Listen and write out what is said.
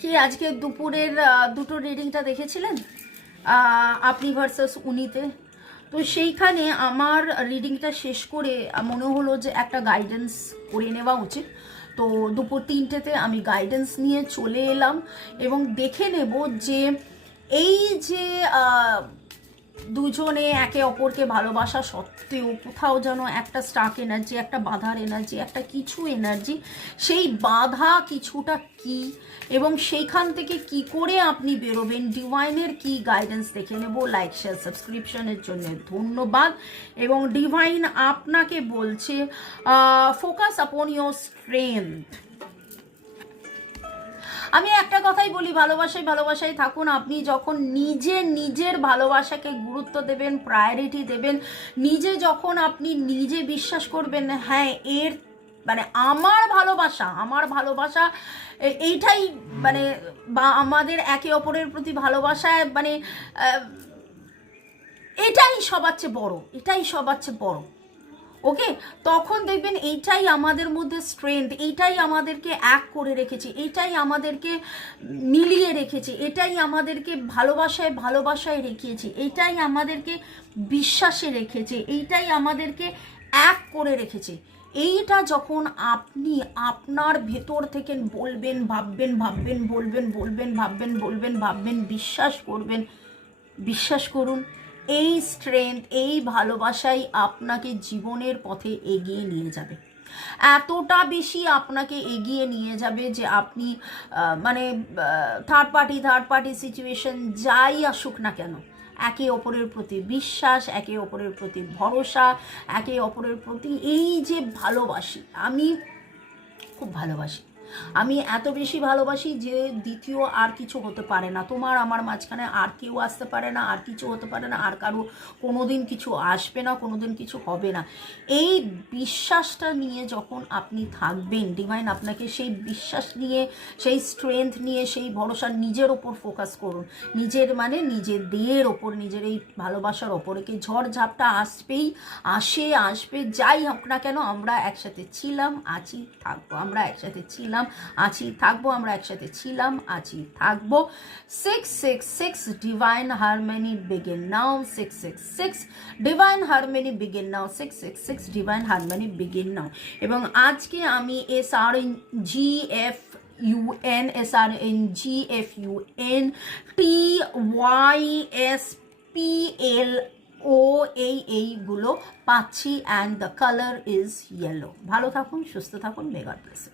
কি আজকে দুপুরের দুটো রিডিংটা দেখেছিলেন আপনি ভার্সাস উনিতে? তো সেইখানে আমার রিডিংটা শেষ করে মনে হলো যে একটা গাইডেন্স করে নেওয়া উচিত। তো দুপুর 3টেতে আমি গাইডেন্স নিয়ে চলে এলাম এবং দেখে নেব যে এই যে দুজনে একে অপরকে ভালোবাসা সত্ত্বেও কোথাও যেন একটা স্টাক এনার্জি, একটা বাধার এনার্জি, একটা কিছু এনার্জি, সেই বাধা কিছুটা কি এবং সেইখান থেকে কি করে আপনি বেরোবেন, ডিভাইনের কি গাইডেন্স দেখে নেব। লাইক শেয়ার সাবস্ক্রিপশনের জন্য ধন্যবাদ। এবং ডিভাইন আপনাকে বলছে ফোকাস আপন ইয়োর স্ট্রেংথ। আমি একটা কথাই বলি, ভালোবাসায় থাকুন। আপনি যখন নিজের ভালোবাসাকে গুরুত্ব দেবেন, প্রায়োরিটি দেবেন, যখন আপনি নিজে বিশ্বাস করবেন হ্যাঁ এর মানে আমার ভালোবাসা এইটাই, মানে বা আমাদের একে অপরের প্রতি ভালোবাসায় মানে এটাই সবার চেয়ে বড়, ওকে, তখন দেখবেন এইটাই আমাদের মধ্যে স্ট্রেংথ, এইটাই আমাদেরকে এক করে রেখেছে, এইটাই আমাদেরকে মিলিয়ে রেখেছে, এটাই আমাদেরকে ভালোবাসায় রেখেছে, এইটাই আমাদেরকে বিশ্বাসে রেখেছে, এইটাই আমাদেরকে এক করে রেখেছে। এইটা যখন আপনি আপনার ভেতর থেকে বলবেন, ভাববেন, বিশ্বাস করুন, এই স্ট্রেংথ, এই ভালোবাসাই আপনাকে জীবনের পথে এগিয়ে নিয়ে যাবে। এতটা বেশি আপনাকে এগিয়ে নিয়ে যাবে যে আপনি মানে থার্ড পার্টি সিচুয়েশন যাই আসুক না কেন, একে অপরের প্রতি বিশ্বাস, একে অপরের প্রতি ভরসা, একে অপরের প্রতি এই যে ভালোবাসি, আমি খুব ভালোবাসি, আমি এত বেশি ভালোবাসি যে দ্বিতীয় আর কিছু হতে পারে না। তোমার আমার মাঝখানে আর কেউ আসতে পারে না, আর কিছু হতে পারে না, আর কারো কোনোদিন কিছু আসবে না, কোনোদিন কিছু হবে না। এই বিশ্বাসটা নিয়ে যখন আপনি থাকবেন, ডিভাইন আপনাকে সেই বিশ্বাস নিয়ে, সেই স্ট্রেংথ নিয়ে, সেই ভরসা, নিজের ওপর ফোকাস করুন, নিজেদের ওপর, নিজের এই ভালোবাসার ওপরে। কি ঝড়ঝাপটা আসবে, যাই হোক না কেন, আমরা একসাথে ছিলাম, আছি, থাকবো, আমরা একসাথে ছিলাম, আছি, থাকবো, আমরা একসাথে ছিলাম, আছি, থাকবো। 666 ডিভাইন হারমোনি বিগিন নাও, 666 ডিভাইন হারমোনি বিগিন নাও, 666 ডিভাইন হারমোনি বিগিন নাও। এবং আজকে আমি SRNGFUNSRNGFUNTYSPLO এইগুলো পাচ্ছি, and the colour is yellow. ভালো থাকুন, সুস্থ থাকুন, মে গড ব্লেস ইউ।